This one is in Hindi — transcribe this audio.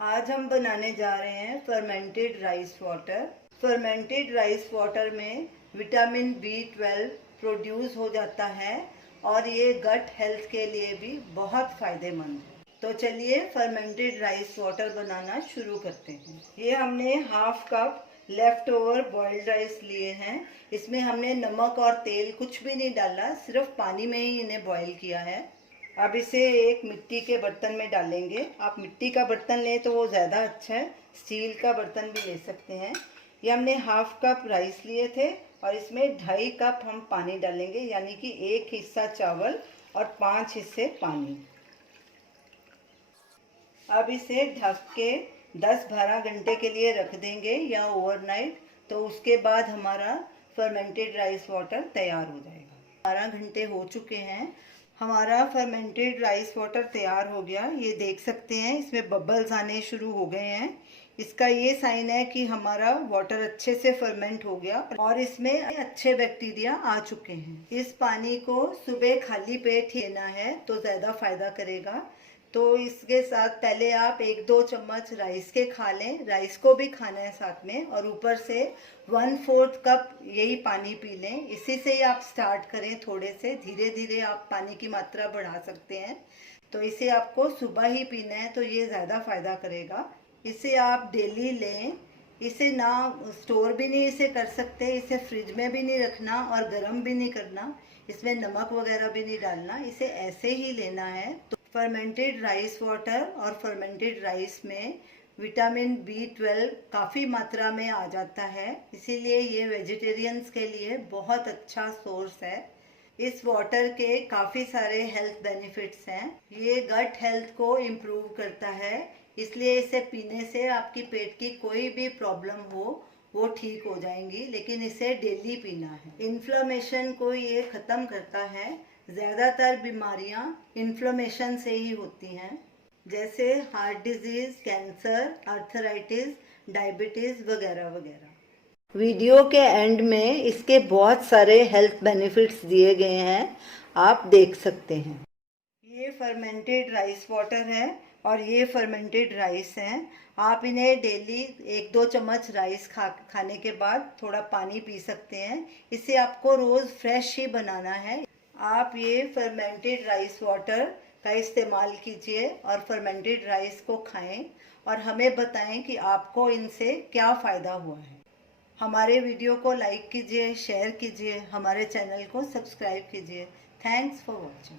आज हम बनाने जा रहे हैं fermented rice water. Fermented rice water में विटामिन B12 प्रोड्यूस हो जाता है और ये गट हेल्थ के लिए भी बहुत फायदेमंद है। तो चलिए फर्मेंटेड राइस वाटर बनाना शुरू करते हैं। ये हमने half cup left over boiled rice लिए हैं। इसमें हमने नमक और तेल कुछ भी नहीं डाला, सिर्फ पानी में ही इन्हें बॉईल किया है। अब इसे एक मिट्टी के बर्तन में डालेंगे। आप मिट्टी का बर्तन लें तो वो ज़्यादा अच्छा है, स्टील का बर्तन भी ले सकते हैं। ये हमने हाफ कप राइस लिए थे और इसमें 2.5 कप हम पानी डालेंगे, यानी कि 1 हिस्सा चावल और 5 हिस्से पानी। अब इसे ढक के 10-12 घंटे के लिए रख देंगे या ओवरनाइट। तो उसके बाद हमारा फर्मेंटेड राइस वाटर तैयार हो जाएगा। 12 घंटे हो चुके हैं, हमारा फर्मेंटेड राइस वाटर तैयार हो गया। ये देख सकते हैं इसमें बबल्स आने शुरू हो गए हैं। इसका ये साइन है कि हमारा वाटर अच्छे से फर्मेंट हो गया और इसमें अच्छे बैक्टीरिया आ चुके हैं। इस पानी को सुबह खाली पेट ही लेना है तो ज़्यादा फायदा करेगा। तो इसके साथ पहले आप 1-2 चम्मच राइस के खा लें, राइस को भी खाना है साथ में, और ऊपर से 1/4 कप यही पानी पी लें। इसी से ही आप स्टार्ट करें, थोड़े से धीरे धीरे आप पानी की मात्रा बढ़ा सकते हैं। तो इसे आपको सुबह ही पीना है तो ये ज़्यादा फ़ायदा करेगा। इसे आप डेली लें। इसे ना स्टोर भी नहीं इसे कर सकते, इसे फ्रिज में भी नहीं रखना और गर्म भी नहीं करना, इसमें नमक वगैरह भी नहीं डालना, इसे ऐसे ही लेना है। तो फर्मेंटेड राइस वाटर और फर्मेंटेड राइस में विटामिन B12 काफ़ी मात्रा में आ जाता है, इसीलिए ये वेजिटेरियंस के लिए बहुत अच्छा सोर्स है। इस वाटर के काफ़ी सारे हेल्थ बेनिफिट्स हैं। ये गट हेल्थ को इम्प्रूव करता है, इसलिए इसे पीने से आपकी पेट की कोई भी प्रॉब्लम हो वो ठीक हो जाएंगी, लेकिन इसे डेली पीना है। इन्फ्लेमेशन को ये ख़त्म करता है। ज़्यादातर बीमारियां इन्फ्लेमेशन से ही होती हैं, जैसे heart disease, cancer, arthritis, diabetes वगैरह वगैरह। वीडियो के एंड में इसके बहुत सारे हेल्थ बेनिफिट्स दिए गए हैं, आप देख सकते हैं। ये फर्मेंटेड राइस वाटर है और ये फर्मेंटेड राइस हैं। आप इन्हें डेली 1-2 चम्मच राइस खाने के बाद थोड़ा पानी पी सकते हैं। इसे आपको रोज़ फ्रेश ही बनाना है। आप ये फर्मेंटेड राइस वाटर का इस्तेमाल कीजिए और फर्मेंटेड राइस को खाएं और हमें बताएं कि आपको इनसे क्या फ़ायदा हुआ है। हमारे वीडियो को लाइक कीजिए, शेयर कीजिए, हमारे चैनल को सब्सक्राइब कीजिए। Thanks for watching.